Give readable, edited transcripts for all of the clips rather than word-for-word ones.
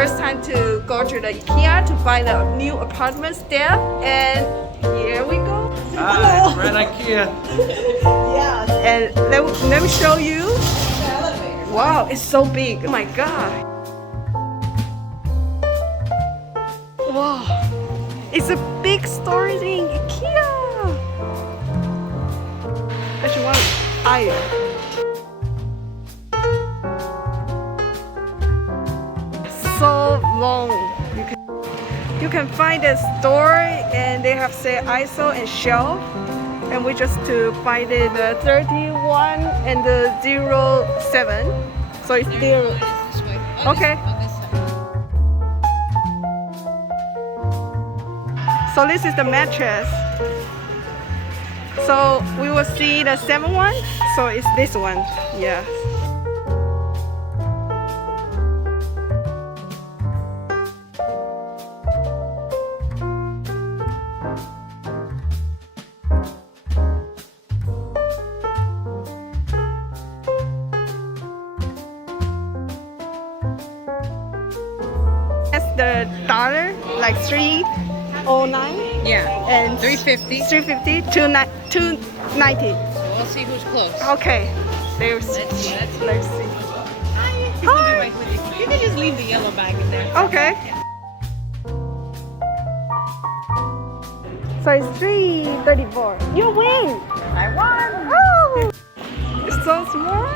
first time to go to the IKEA to buy the new apartment there, and here we go. Ah, we're at IKEA. Yeah, and let me show you. Wow, it's so big. Oh my god. Wow, it's a big storage in IKEA. Actually, one iron. So long. You can find the store, and they have say ISO and shelf, and we just to find the 31 and the 07. So it's still okay. So this is the mattress. So we will see the 7 one. So it's this one. Yeah. That's the dollar, like 309. Yeah. And 350. 350, 290. We'll see who's close. Okay. Let's see. He's gonna be right with you. You can just leave the yellow bag in there. Okay. So it's 334. You win! I won! Oh! It's so small.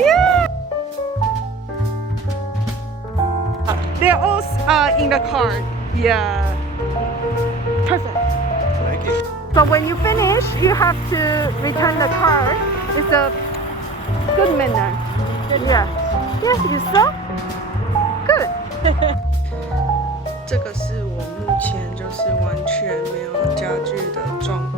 Yeah! They're all in the cart. Yeah. Perfect. Thank you. So when you finish, you have to return the card. It's a good manner. Yeah. Yes, you saw? Good. 这个是我目前就是完全没有家具的状